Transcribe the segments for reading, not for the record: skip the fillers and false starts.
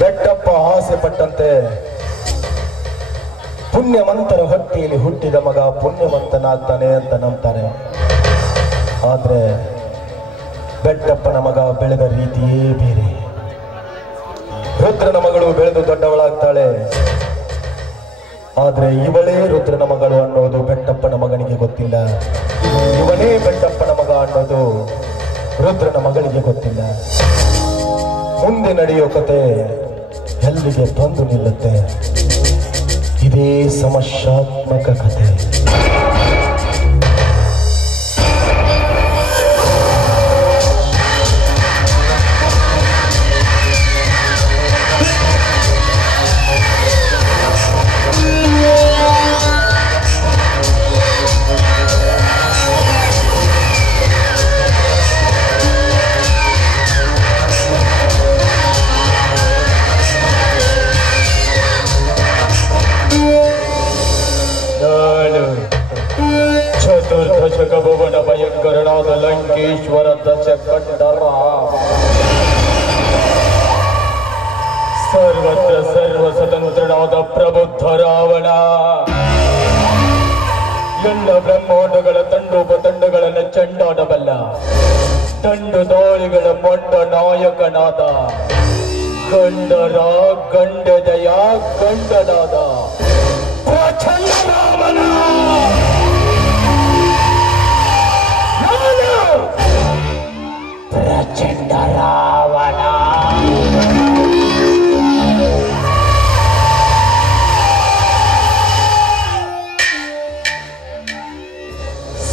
ಬೆಟ್ಟಪ್ಪ ಆಸೆ ಪಟ್ಟಂತೆ ಪುಣ್ಯವಂತರ ಹೊಟ್ಟೆಯಲ್ಲಿ ಹುಟ್ಟಿದ ಮಗ ಪುಣ್ಯವಂತನಾಗ್ತಾನೆ ಅಂತ ನಂಬ್ತಾರೆ. ಆದ್ರೆ ಬೆಟ್ಟಪ್ಪನ ಮಗ ಬೆಳೆದ ರೀತಿಯೇ ಬೇರೆ. ರುದ್ರನ ಮಗಳು ಬೆಳೆದು ದೊಡ್ಡವಳಾಗ್ತಾಳೆ. ಆದ್ರೆ ಇವಳೇ ರುದ್ರನ ಮಗಳು ಅನ್ನೋದು ಬೆಟ್ಟಪ್ಪನ ಮಗನಿಗೆ ಗೊತ್ತಿಲ್ಲ. ಇವನೇ ಬೆಟ್ಟಪ್ಪನ ಮಗ ಅನ್ನೋದು ರುದ್ರನ ಮಗಳಿಗೆ ಗೊತ್ತಿಲ್ಲ. ಮುಂದೆ ನಡೆಯೋ ಕತೆ ಎಲ್ಲಿಗೆ ಬಂದು ನಿಲ್ಲುತ್ತೆ. ಇದೇ ಸಮಸ್ಯಾತ್ಮಕ ಕತೆ. ಭುವನ ಭಯಂಕರನಾದ ಲಂಕೇಶ್ವರ ದಶಕಂಡರ ಸರ್ವತ್ರ ಸರ್ವ ಸ್ವತಂತ್ರನಾದ ಪ್ರಬುದ್ಧ ರಾವಣ ಎಲ್ಲ ಬ್ರಹ್ಮಾಂಡಗಳ ತಂಡೋಪತಂಡಗಳನ್ನು ಚೆಂಡಾಡಬಲ್ಲ ತಂಡು ದಾಳಿಗಳ ಮೊಡ್ಡ ನಾಯಕನಾದ ಗಂಡರ ಗಂಡದಯ ಗಂಡನಾದ ಪ್ರಚಂಡ ರಾವಣ. ಪ್ರಚಂಡ ರಾವಣ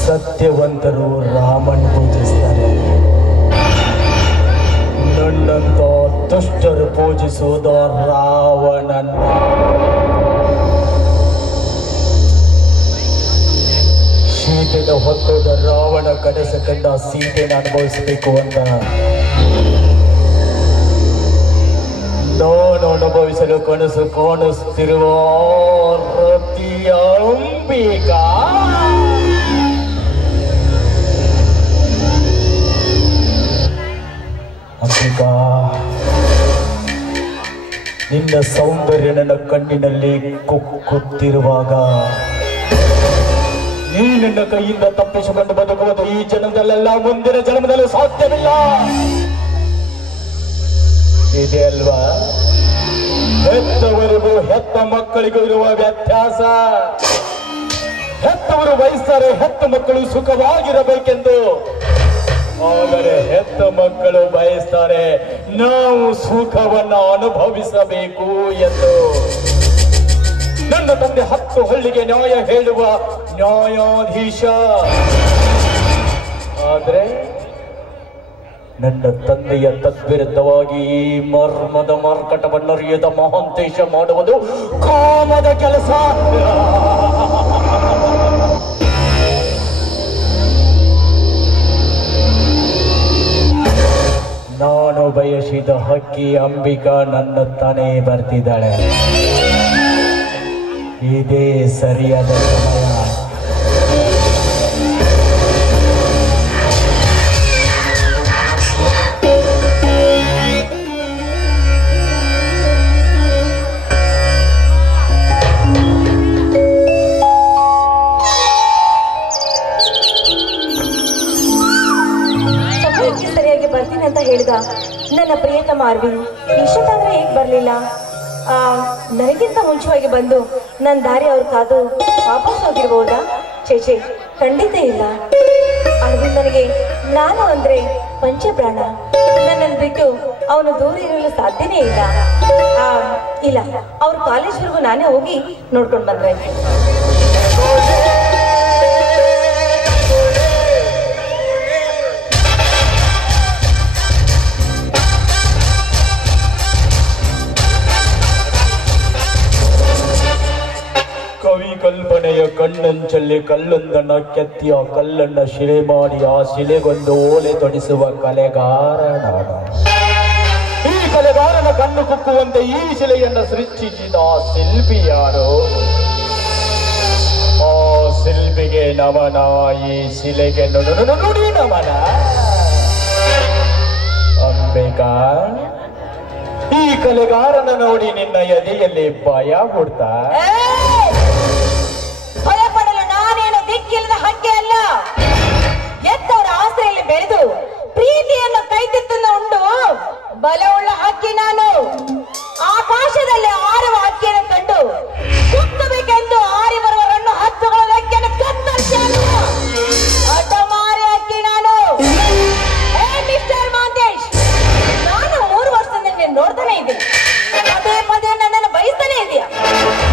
ಸತ್ಯವಂತರು ರಾಮನ್ ಪೂಜಿಸ್ತಾರೆ. ನನ್ನಂತ ದುಷ್ಟರು ಪೂಜಿಸುವುದು ರಾವಣನ. ಸೀತೆನ ಹೊತ್ತೋದ ರಾವಣ ಕನಸ ಕಂಡ ಸೀತೆನ ಅನುಭವಿಸಬೇಕು ಅಂತ ನಾನು ಅನುಭವಿಸಲು ಕನಸು ಕಾಣಿಸುತ್ತಿರುವ ರತಿಯ ಅಂಬಿಕಾ ಅಂಬಿಕಾ, ನಿನ್ನ ಸೌಂದರ್ಯ ನನ್ನ ಕಣ್ಣಿನಲ್ಲಿ ಕುಕ್ಕುತ್ತಿರುವಾಗ ನೀ ನನ್ನ ಕೈಯಿಂದ ತಪ್ಪಿಸಿಕೊಂಡು ಬದುಕುವುದು ಈ ಜನ್ಮದಲ್ಲೆಲ್ಲ ಮುಂದಿನ ಜನ್ಮದಲ್ಲೂ ಸಾಧ್ಯವಿಲ್ಲ. ಇದೆ ಅಲ್ವಾ ಹೆತ್ತವರಿಗೂ ಹೆತ್ತ ಮಕ್ಕಳಿಗೂ ಇರುವ ವ್ಯತ್ಯಾಸ. ಹೆತ್ತವರು ಬಯಸ್ತಾರೆ ಹೆತ್ತ ಮಕ್ಕಳು ಸುಖವಾಗಿರಬೇಕೆಂದು, ಆದರೆ ಹೆತ್ತ ಮಕ್ಕಳು ಬಯಸ್ತಾರೆ ನಾವು ಸುಖವನ್ನು ಅನುಭವಿಸಬೇಕು ಎಂದು. ನನ್ನ ತಂದೆ 10 ಹಳ್ಳಿಗೆ ನ್ಯಾಯ ಹೇಳುವ ನ್ಯಾಯಾಧೀಶ. ಆದ್ರೆ ನನ್ನ ತಂದೆಯ ತದ್ವಿರುದ್ಧವಾಗಿ ಈ ಮರ್ಮದ ಮಾರ್ಕಟವನ್ನರಿಯದ ಮಹಾಂತೇಶ ಮಾಡುವುದು ಕಾಮದ ಕೆಲಸ. ನಾನು ಬಯಸಿದ ಹಕ್ಕಿ ಅಂಬಿಕಾ ನನ್ನ ತಾನೇ ಬರ್ತಿದ್ದಾಳೆ. ಇದೇ ಸರಿಯಾದ ಸಮಯ. ಸರಿಯಾಗಿ ಬರ್ತೀನಿ ಅಂತ ಹೇಳಿದ ನನ್ನ ಪ್ರಿಯತಮ ಅರವಿಂದ್ ಇಷ್ಟೊತ್ತಾದ್ರೆ ಹೇಗೆ ಬರಲಿಲ್ಲ? ನನಗಿಂತ ಮುಂಚೆಯಾಗಿ ಬಂದು ನನ್ನ ದಾರಿ ಅವ್ರ ಕಾದು ವಾಪಸ್ ಹೋಗಿರ್ಬೋದಾ? ಚೇಚೆ, ಖಂಡಿತ ಇಲ್ಲ. ಅರವಿಂದ್ ನನಗೆ ನಾನು ಅಂದ್ರೆ ಪಂಚಪ್ರಾಣ. ನನ್ನನ್ನು ಬಿಟ್ಟು ಅವನು ದೂರ ಇರಲು ಸಾಧ್ಯನೇ ಇಲ್ಲ. ಇಲ್ಲ, ಅವ್ರ ಕಾಲೇಜ್ವರೆಗೂ ನಾನೇ ಹೋಗಿ ನೋಡ್ಕೊಂಡು ಬಂದ್ರಾಯ್ತು. ಕವಿ ಕಲ್ಪನೆಯ ಕಣ್ಣಂಚಲ್ಲಿ ಕಲ್ಲೊಂದನ್ನ ಕೆತ್ತಿಯ ಕಲ್ಲನ್ನ ಶಿಲೆ ಮಾಡಿ ಆ ಶಿಲೆಗೊಂದು ಓಲೆ ತೊಡಿಸುವ ಕಲೆಗಾರ ನಾನು. ಈ ಕಲೆಗಾರನ ಕಣ್ಣು ಕುಕ್ಕುವಂತೆ ಈ ಶಿಲೆಯನ್ನು ಸೃಷ್ಟಿಸಿದ ಶಿಲ್ಪಿ ಯಾರು? ಆ ಶಿಲ್ಪಿಗೆ ನಮನ, ಈ ಶಿಲೆಗೆ ನುಡಿ ನಮನ. ಬೇಕಾ? ಈ ಕಲೆಗಾರನ ನೋಡಿ ನಿನ್ನ ಎದೆಯಲ್ಲಿ ಭಯ ಹುಡ್ತಾ? ಭಯ ಪಡಲು ನಾನೇನು ದಿಕ್ಕಿಲ್ಲದ ಹಕ್ಕೆ ಅಲ್ಲ. ಎತ್ತವರ ಆಸರೆಯಲ್ಲಿ ಬೆಳೆದು ಪ್ರೀತಿಯನ್ನು ಕೈತೆತ್ತನ್ನು ಉಂಡು ಬಲವುಳ್ಳ ಹಕ್ಕಿ ನಾನು. ಆಕಾಶದಲ್ಲಿ ಆರುವ ಹಕ್ಕಿಯನ್ನು ಕಂಡು ಸುತ್ತಬೇಕೆಂದು ಆರಿ ಬರುವವರನ್ನು ಹತ್ತುಗಳ ರೆಕ್ಕೆಯನ್ನು ಕತ್ತರಿಸಿ ಹಠಮಾರಿ ಹಕ್ಕಿ ನಾನು. ಮಿಸ್ಟರ್ ಮಾಂತೇಶ್, ನಾನು 3 ವರ್ಷದಿಂದ ನೀನು ನೋಡ್ತಾನೆ ಇದ್ದೀನಿ. ಪದೇ ಪದೇ ನನ್ನನ್ನು ಬಯಸ್ತಾನೆ ಇದೆಯಾ?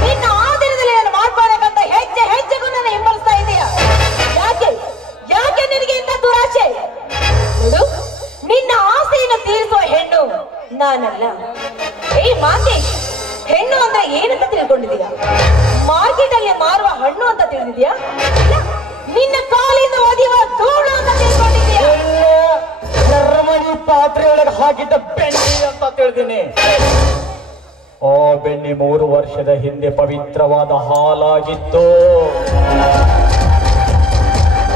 ನಿನ್ನ ಆಧಾರದಲ್ಲಿ ನಾನು ಮಾಡ್ಕೋಬೇಕಂತ ಹೆಜ್ಜೆ ಹೆಜ್ಜೆಗೂ ನನ್ನ ಹಿಂಬಲಿಸ್ತಾ ಇದೆಯಾ? ಯಾಕೆ ಯಾಕೆ ನಿನಗೆ ಇಂಥ ದುರಾಶೆ? ನಿನ್ನ ಆಸೆಯನ್ನು ತೀರಿಸುವ ಹೆಣ್ಣು ನಾನಲ್ಲ. ಮಾಂತೇಶ್, ಹೆಣ್ಣು ಅಂದ್ರೆ ಏನಂತ ತಿಳ್ಕೊಂಡಿದೀಯಾ? ಮಾರ್ಕೆಟ್ ಅಲ್ಲಿ ಮಾರುವ ಹಣ್ಣು ಅಂತ ತಿಳಿದಿದ್ಯಾ? ನಿನ್ನ ಕಾಲಿಂದ ಒದಿಯುವ ಧೂಳು ಅಂತ ತಿಳ್ಕೊಂಡಿದ್ಯಾ? ಪಾತ್ರೆ ಒಳಗೆ ಹಾಕಿದ್ದ ಬೆಣ್ಣೆ ಅಂತ ತಿಳಿದೀನಿ. ಆ ಬೆಣ್ಣೆ 3 ವರ್ಷದ ಹಿಂದೆ ಪವಿತ್ರವಾದ ಹಾಲಾಗಿತ್ತು.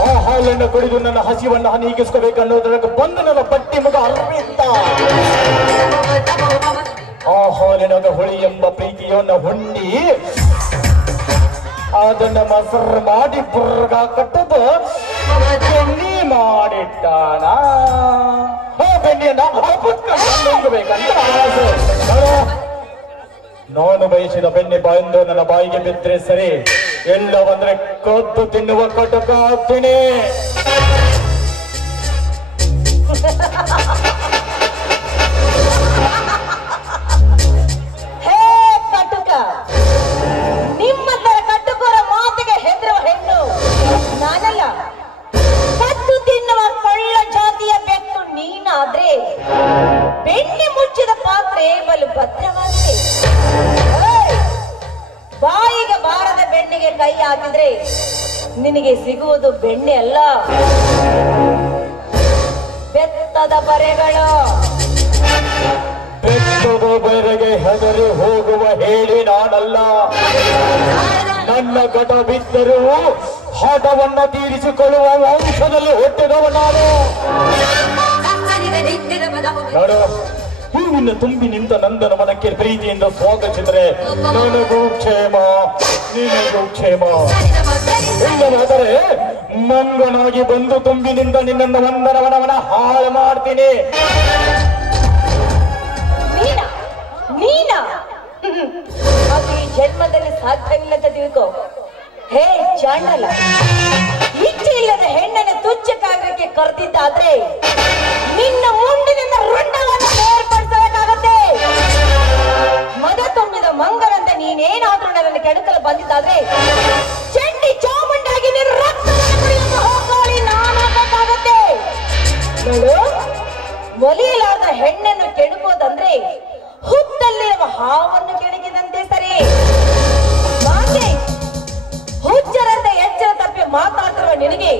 ಆ ಹಾಲನ್ನು ಕುಡಿದು ನನ್ನ ಹಸಿವನ್ನು ನೀಗಿಸ್ಕೋಬೇಕನ್ನೋದ್ರಾಗ ಬಂದು ನನ್ನ ಬಟ್ಟಿ ಮುಗ ಅರ್ಪಿತ್ತ. ಆ ಹಾಲಿನಾಗ ಹುಳಿ ಎಂಬ ಪ್ರೀತಿಯನ್ನ ಹುಂಡಿ ಅದನ್ನ ಮೊಸರು ಮಾಡಿ ಬುರ್ಗ ಕಟ್ಟದು ಬೆಣ್ಣೆ ಮಾಡಿಟ್ಟಾನ. ಆ ಬೆಣ್ಣೆಯನ್ನ ನುಂಗಬೇಕಂತ ಆಸೆ. ನಾನು ಬಯಸಿದ ಬೆಣ್ಣೆ ಬಾಯಿಂದ ನನ್ನ ಬಾಯಿಗೆ ಬಿದ್ದರೆ ಸರಿ, ಎಲ್ಲ ಬಂದ್ರೆ ಕದ್ದು ತಿನ್ನುವ ಕಟಕ ಆಗ್ತೀನಿ. ನಿಮ್ಮ ತರ ಕಟ್ಟುಕೋರ ಮಾತಿಗೆ ಹೆದರುವ ಹೆಣ್ಣು ನಾನಲ್ಲ. ಕದ್ದು ತಿನ್ನುವ ಕಳ್ಳ ಜಾತಿಯ ಬೆಕ್ಕು ನೀನಾದ್ರೆ ಬೆಣ್ಣೆ ಮುಚ್ಚಿದ ಪಾತ್ರೆ ಬಲು ಭದ್ರವಾಗಿದೆ. ಬಾಯಿಗೆ ಬಾರದ ಬೆಣ್ಣೆಗೆ ಕೈ ಹಾಕಿದ್ರೆ ನಿನಗೆ ಸಿಗುವುದು ಬೆಣ್ಣೆ ಅಲ್ಲ, ಬೆತ್ತದ ಬರೆಗಳು. ಬೆತ್ತದ ಬರೆಗೆ ಹೆದರಿ ಹೋಗುವ ಹೇಳಿ ನಾನಲ್ಲ. ನನ್ನ ಗಡ ಬಿದ್ದರೂ ಹಠವನ್ನ ತೀರಿಸಿಕೊಳ್ಳುವ ವಂಶದಲ್ಲಿ ಹುಟ್ಟಿದವ ನಾನು. ನೋಡು, ಹೂವಿನ ತುಂಬಿ ನಿಂತ ನಂದನ ಮನಕ್ಕೆ ಪ್ರೀತಿಯಿಂದ ಸ್ವಾಗತಿಸಿದರೆ ನನಗೂ ಕ್ಷೇಮ, ನಿನಗೂ ಕ್ಷೇಮ. ಇಲ್ಲವಾದರೆ ಮಂಗನಾಗಿ ಬಂದು ತುಂಬಿನಿಂದ ನಿನ್ನನ್ನು ವಂದನವನವನ ಹಾಳು ಮಾಡ್ತೀನಿ. ನೀನಾ? ಅದು ಈ ಜನ್ಮದಲ್ಲಿ ಸಾಧ್ಯವಿಲ್ಲದ ತಿಳ್ಕೋ. ಹೇ ಚಾಂಡಲ, ಇಚ್ಛೆ ಇಲ್ಲದ ಹೆಣ್ಣನ್ನು ತುಚ್ಛಕ್ಕಾಗಕ್ಕೆ ಕರೆದಿದ್ದಾದ್ರೆ ನಿನ್ನ ಮುಂಡಿನಿಂದ ರುಂಡವನ್ನು ಬೇರ್ಪಡಿಸಬೇಕಾಗತ್ತೆ. ಮದ ತುಂಬಿದ ಮಂಗನಂತೆ ನೀನೇನಾದ್ರೂ ನನ್ನನ್ನು ಕೆಣಕಲು ಬಂದಿದ್ದಾದ್ರೆ ಚಂಡಿ ಚಾಮುಂಡಾಗಿ ನಿನ್ನ ರಕ್ತವನ್ನು ಹೋಗಿ ನಾನಾಗಬೇಕಾಗತ್ತೆ. ನೋಡು, ಒಲಿಯಲಾದ ಹೆಣ್ಣನ್ನು ಕೆಣಕೋದಂದ್ರೆ ಹುತ್ತಲ್ಲಿರುವ ಹಾವನ್ನು ಕೆಣಕಿದಂತೆ ಸರಿ. ಹುಚ್ಚರಂತ ಎಚ್ಚರ ತಪ್ಪಿ ಮಾತಾಡ್ತಿರುವ ನಿನಗೆ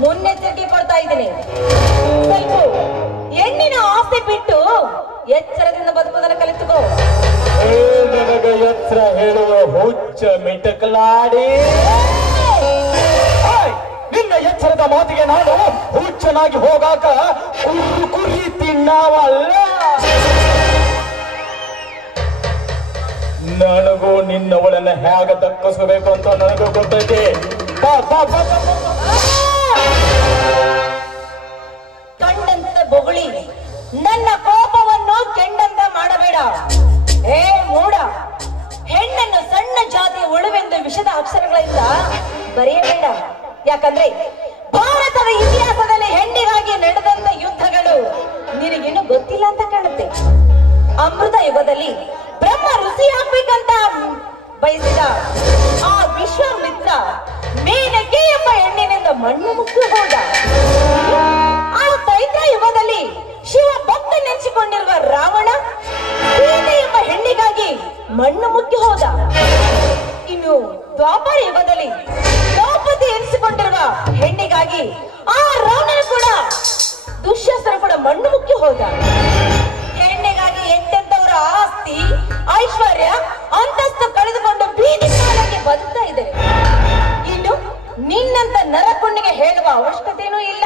ಮುನ್ನೆಚ್ಚರಿಕೆ ಕೊಡ್ತಾ ಇದ್ದೀನಿ. ಸ್ವಲ್ಪ ಹೆಣ್ಣಿನ ಆಸೆ ಬಿಟ್ಟು ಎಚ್ಚರದಿಂದ ಬದುಕುವುದನ್ನು ಕಲಿತುಕೋ. ನನಗ ಎಚ್ಚರ ಹೇಳುವ ಹುಚ್ಚ ಮಿಟಕಲಾಡಿ. ನಿನ್ನ ಎಚ್ಚರದ ಮಾತಿಗೆ ನಾನು ಹುಚ್ಚನಾಗಿ ಹೋಗಾಕ ಕುರಿ ತಿನ್ನವಲ್ಲ. ನನಗೂ ನಿನ್ನವಳನ್ನ ಹೇಗ ದಕ್ಕಿಸಬೇಕು ಅಂತ ನನಗೂ ಗೊತ್ತೈತಿ. ಕಂಡಂತ ಬೊಗಳಿ ನನ್ನ ಕೋಪವನ್ನು ಕೆಂಡಂತ ಮಾಡಬೇಡ. ಏ ಮೂಡ, ಹೆಣ್ಣನ್ನು ಸಣ್ಣ ಜಾತಿ ಉಳುವೆಂದು ವಿಷದ ಅಕ್ಷರಗಳಿಂದ ಬರೆಯಬೇಡ. ಯಾಕಂದ್ರೆ ಭಾರತದ ಇತಿಹಾಸದಲ್ಲಿ ಹೆಣ್ಣಿಗಾಗಿ ನಡೆದಂತ ಯುದ್ಧಗಳು ನಿನಗಿನ್ನೂ ಗೊತ್ತಿಲ್ಲ ಅಂತ ಕಾಣುತ್ತೆ. ಅಮೃತ ಯುಗದಲ್ಲಿ ಬ್ರಹ್ಮ ಋಷಿ ಆಗ್ಬೇಕಂತ ಬಯಸಿದ ಆ ವಿಶ್ವಾಮಿತ್ರ ಮೇನಕೆ ಎಂಬ ಹೆಣ್ಣಿನಿಂದ ಮಣ್ಣು ಮುಕ್ಕಿ ಹೋದ. ಆ ತೈತ್ರ ಯುಗದಲ್ಲಿ ಶಿವ ಭಕ್ತ ನೆನೆಸಿಕೊಂಡಿರುವ ರಾವಣ ಸೀತೆ ಎಂಬ ಹೆಣ್ಣಿಗಾಗಿ ಮಣ್ಣು ಮುಕ್ಕಿ ಹೋದ. ಇನ್ನು ದ್ವಾಪರ ಯುಗದಲ್ಲಿ ದ್ರೌಪದಿ ಎನಿಸಿಕೊಂಡಿರುವ ಹೆಣ್ಣಿಗಾಗಿ ಆ ರಾವಣನು ಕೂಡ ದುಶ್ಯಾಸನ ಕೂಡ ಮಣ್ಣು ಮುಕ್ಕಿ ಹೋದ. ಹೆಣ್ಣಿಗಾಗಿ ಎಂತೆಂತವರ ಆಸ್ತಿ ಐಶ್ವರ್ಯ ಅಂತಸ್ತು ಕಳೆದುಕೊಂಡು ಬೀದಿ ಕಾಲಕ್ಕೆ ಬದುಕ್ತಾ ಇದ್ದಾರೆ. ಇನ್ನು ನಿನ್ನಂತ ನರಕುಂಡಿಗೆ ಹೇಳುವ ಅವಶ್ಯಕತೆಯೂ ಇಲ್ಲ.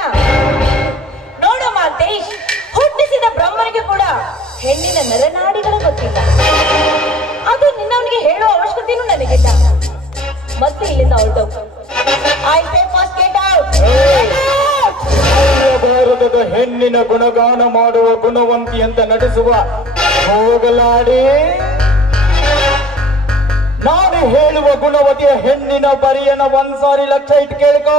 ನೋಡು ಮಾತೇಶ್, ಹುಟ್ಟಿಸಿದ ಬ್ರಹ್ಮ ಹೆಣ್ಣಿನ ನರನಾಡಿಗಳು ಗೊತ್ತಿಲ್ಲ. ಅದು ನಿನ್ನವನಿಗೆ ಹೇಳುವ ಅವಶ್ಯಕತೆಯೂ ನನಗಿಲ್ಲ. ಮತ್ತೆ ಇಲ್ಲಿಂದ ಹೊರಟೋಗು. I say first get out. ಭಾರತದ ಹೆಣ್ಣಿನ ಗುಣಗಾನ ಮಾಡುವ ಗುಣವಂತಿ ಅಂತ ನಟಿಸುವ ಹೋಗಲಾಡಿ. ನಾನು ಹೇಳುವ ಗುಣವತಿಯ ಹೆಣ್ಣಿನ ಬರಿಯನ ಒಂದ್ಸಾರಿ ಲಕ್ಷ ಇಟ್ಟು ಕೇಳ್ಕೋ.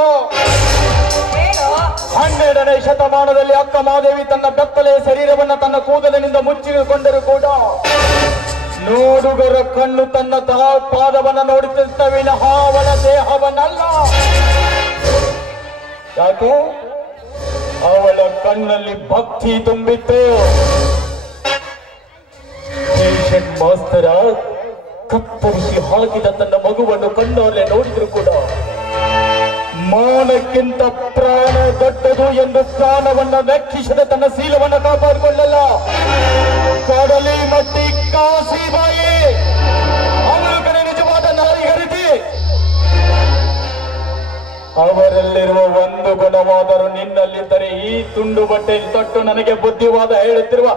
12ನೇ ಶತಮಾನದಲ್ಲಿ ಅಕ್ಕ ಮಾದೇವಿ ತನ್ನ ಬೆತ್ತಲೆಯ ಶರೀರವನ್ನು ತನ್ನ ಕೂದಲಿನಿಂದ ಮುಚ್ಚಿಕೊಂಡರೂ ಕೂಡ ನೋಡುಗರ ಕಣ್ಣು ತನ್ನ ಪಾದವನ್ನ ನೋಡುತ್ತಿರ್ತವೆ, ಅವಳ ದೇಹವನ್ನಲ್ಲ. ಯಾಕೆ? ಅವಳ ಕಣ್ಣಲ್ಲಿ ಭಕ್ತಿ ತುಂಬಿತ್ತು. ಪೇಷಂಟ್ ಮಾಸ್ತರ ಕತ್ತರಿಸಿ ಹಾಕಿದ ತನ್ನ ಮಗುವನ್ನು ಕಣ್ಣಲ್ಲೇ ನೋಡಿದ್ರು ಕೂಡ ಮಾನಕ್ಕಿಂತ ಪ್ರಾಣ ದೊಡ್ಡದು ಎಂದು ಪ್ರಾಣವನ್ನ ವೆಚ್ಚಿಸದ ತನ್ನ ಶೀಲವನ್ನ ಕಾಪಾಡಿಕೊಳ್ಳಲ್ಲ. ಕಡಲಿ ಮಟ್ಟಿ ಕಾಸಿಬಾಯಿ ಅವಳು ಕಡೆ ನಿಜವಾದ ನಾರಿಗರಿತಿ. ಅವರಲ್ಲಿರುವ ಒಂದು ಗುಣವಾದರೂ ನಿನ್ನಲ್ಲಿದ್ದರೆ ಈ ತುಂಡು ಬಟ್ಟೆ ತೊಟ್ಟು ನನಗೆ ಬುದ್ಧಿವಾದ ಹೇಳುತ್ತಿರುವ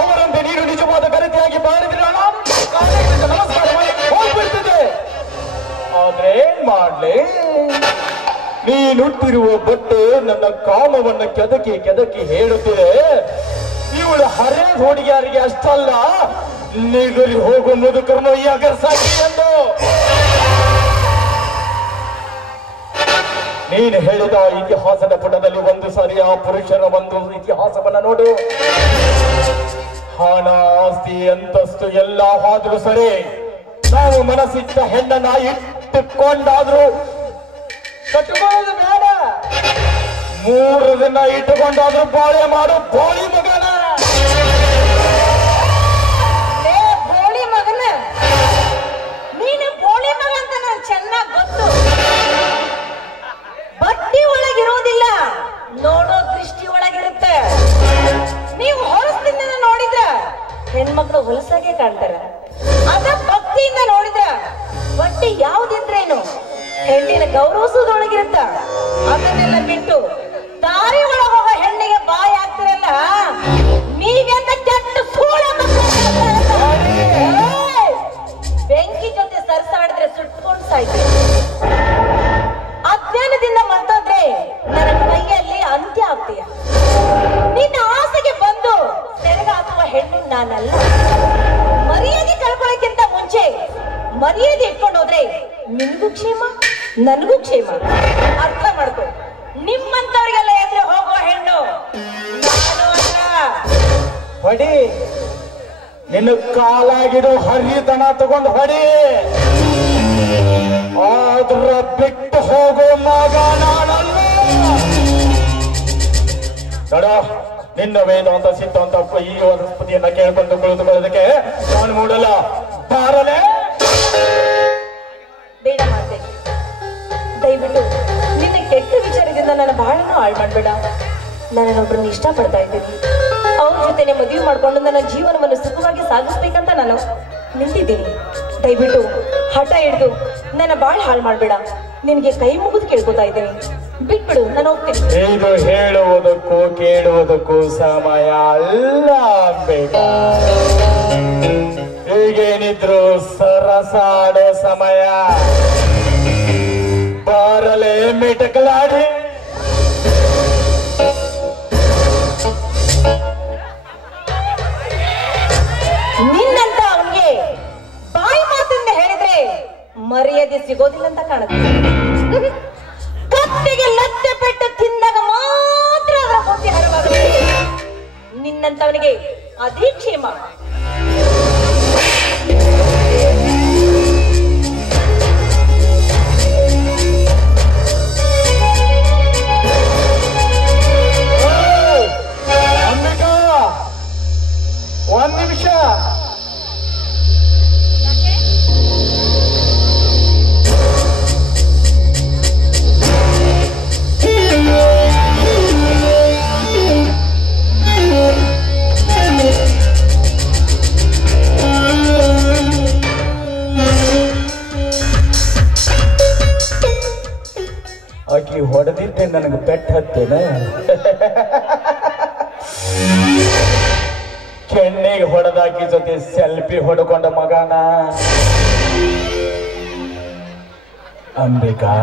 ಅವರಂತೆ ನೀನು ನಿಜವಾದ ಗರಿತಿಯಾಗಿ ಬಾರಿದ್ರೆ ನಮಸ್ಕಾರ ಮಾಡಿ ಹೋಗ್ಬಿಡ್ತಿದೆ. ಆದ್ರೆ ಏನ್ ಮಾಡ್ಲಿ, ನೀನುಟ್ಟಿರುವ ಬಟ್ಟೆ ನನ್ನ ಕಾಮವನ್ನ ಕೆದಕಿ ಕೆದಕಿ ಹೇಳುತ್ತಿದೆ. ಇವಳು ಹರೇ ಹುಡುಗಿಯರಿಗೆ ಅಷ್ಟಲ್ಲ, ನೀಗಲಿ ಹೋಗುವ ಮುದುಕರನ್ನು ಈ ಅಗರ್ಸಾಗಿ ಎಂದು ನೀನು ಹೇಳಿದ ಇತಿಹಾಸದ ಪುಟದಲ್ಲಿ ಒಂದು ಸಾರಿ ಆ ಪುರುಷರ ಒಂದು ಇತಿಹಾಸವನ್ನ ನೋಡು. ಹಣ ಆಸ್ತಿ ಅಂತಸ್ತು ಎಲ್ಲ ಆದ್ರೂ ಸರಿ, ನಾವು ಮನಸ್ಸಿಟ್ಟ ಹೆಣ್ಣನ್ನ ಇಟ್ಟುಕೊಂಡಾದ್ರೂ ಕಟ್ಟುಕೊಳ್ಳೋದು ಬೇಡ. 3 ದಿನ ಇಟ್ಟುಕೊಂಡಾದ್ರೂ ಬಾಳೆ ಮಾಡು ಬೋಳಿ ಮಗನ. ಬೋಳಿ ಮಗನ ನೀನು ಬೋಳಿ ಮಗ ಅಂತ ನಾನು ಚೆನ್ನಾಗಿ ಗೊತ್ತು. ಬಟ್ಟಿ ಒಳಗಿರೋದಿಲ್ಲ, ನೋಡೋ ದೃಷ್ಟಿ ಒಳಗಿರುತ್ತೆ. ನೀವು ಹೊಲಸದಿಂದ ನೋಡಿದ್ರ ಹೆಣ್ಮಕ್ಳು ಹೊಲಸಾಗೆ ಕಾಣ್ತಾರ. ಅದ ಭಕ್ತಿಯಿಂದ ನೋಡಿದ್ರ ಬಟ್ಟೆ ಯಾವ್ದಿದ್ರೇನು ಹೆಣ್ಣಿನ ಗೌರವಿಸೋದೊಳಗಿರುತ್ತ. ಅದನ್ನೆಲ್ಲ ಬಿಟ್ಟು ದಾರಿ ಒಳಗ ಹೋಗೋ ಹೆಣ್ಣಿಗೆ ಬಾಯಿ ಆಗ್ತಿರಲ್ಲ, ನೀವೆಂತ ಕೆಟ್ಟ ಸೂಳ ಬೆಂಕಿ ಜೊತೆ ಸರ್ಸಾಡಿದ್ರೆ ಸುಟ್ಕೊಂಡು ಸಾಯ್ತೀವಿ. ಅಜ್ಞಾನದಿಂದ ಮಂತಂದ್ರೆ ನನ್ನ ಕೈಯಲ್ಲಿ ಅಂತ್ಯ ಆಗ್ತೀಯ. ನಿನ್ನ ಆಸೆಗೆ ಬಂದು ಸೆರಗ ಹಾಕುವ ಹೆಣ್ಣು ನಾನಲ್ಲ. ಮರ್ಯಾದೆ ಕಳ್ಕೊಳ್ಳೋಕ್ಕಿಂತ ಮುಂಚೆ ಮರ್ಯಾದೆ ಇಟ್ಕೊಂಡು ಹೋದ್ರೆ ನಿನ್ಗೂ ಕ್ಷೇಮ, ನನಗೂ ಕ್ಷೇಮ. ಅರ್ಥ ಮಾಡ್ಕೊ. ನಿಮ್ಮಂತವ್ರಿಗೆಲ್ಲ ಎದುರು ಹೋಗುವ ಹೆಣ್ಣು ನಾನು ಅಲ್ಲ. ಹೊಡಿ, ನಿನ್ನ ಕಾಲಾಗಿರೋ ಹರಿತನ ತಗೊಂಡು ಹೊಡಿ. ಆದ್ರ ಬಿಟ್ಟು ಹೋಗೋ ಮಗ ನಾನಲ್ಲ. ನೋಡ, ನಿನ್ನ ವೇದಾಂತ ಸಿದ್ಧಾಂತ ಈ ವನಸ್ಪತಿಯನ್ನ ಕೇಳ್ಕೊಂಡು ಕುಳಿತುಕೊಳ್ಳೋದಕ್ಕೆ ನಾನು ಮೂಡಲ್ಲ. ಬಾರಲೆ ಬೇಡ ಮಾತೆ, ದಯವಿಟ್ಟು ನಿನ್ನ ಕೆಟ್ಟ ವಿಚಾರದಿಂದ ನನ್ನ ಬಾಳನ್ನು ಹಾಳು ಮಾಡ್ಬೇಡ. ನನ್ನನ್ನೊಬ್ಬರನ್ನ ಇಷ್ಟಪಡ್ತಾ ಇದ್ದೀನಿ. ಅವ್ರ ಜೊತೆನೆ ಮದುವೆ ಮಾಡ್ಕೊಂಡು ನನ್ನ ಜೀವನವನ್ನು ಸುಖವಾಗಿ ಸಾಗಿಸ್ಬೇಕಂತ ನಾನು ನಿಂತಿದ್ದೀನಿ. ದಯವಿಟ್ಟು ಹಠ ಹಿಡಿದು ನನ್ನ ಬಾಳ್ ಹಾಳು ಮಾಡ್ಬೇಡ. ನಿನ್ಗೆ ಕೈ ಮುಗಿದು ಕೇಳ್ಕೊತಾ ಇದ್ದೀನಿ, ಬಿಟ್ಬಿಡು, ನಾನು ಹೋಗ್ತೀನಿ. ಇದು ಹೇಳುವುದಕ್ಕೂ ಕೇಳುವುದಕ್ಕೂ ಸಮಯ ಅಲ್ಲ ಬೇಡ. ಈಗೇನಿದ್ರು ಸರಸಾಡೋ ಸಮಯ. ಬಾರಲೆ ಮಿಟಕಲಾಡಿ. ನಿನ್ನಂತ ಅವನಿಗೆ ಬಾಯಿ ಮಾತಿಂದ ಹೇಳಿದ್ರೆ ಮರ್ಯಾದೆ ಸಿಗೋದಿಲ್ಲ ಅಂತ ಕಾಣುತ್ತೆ. ಕತ್ತಿಗೆ ಲತ್ತೆ ಪೆಟ್ಟು ತಿಂದಾಗ ಮಾತ್ರ ಅದರ ಬುದ್ಧಿ ಹರವಾಗುತ್ತೆ. ನಿನ್ನಂತವನಿಗೆ ಅದೇ ಕ್ಷೇಮ. ಒಂದ್ ನಿಮಿಷ. ಕೆನ್ನೆಗೆ ಹೊಡೆದಾಕಿ ಜೊತೆ ಸೆಲ್ಫಿ ಹೊಡ್ಕೊಂಡ ಮಗನ ಅಂಬಿಕಾ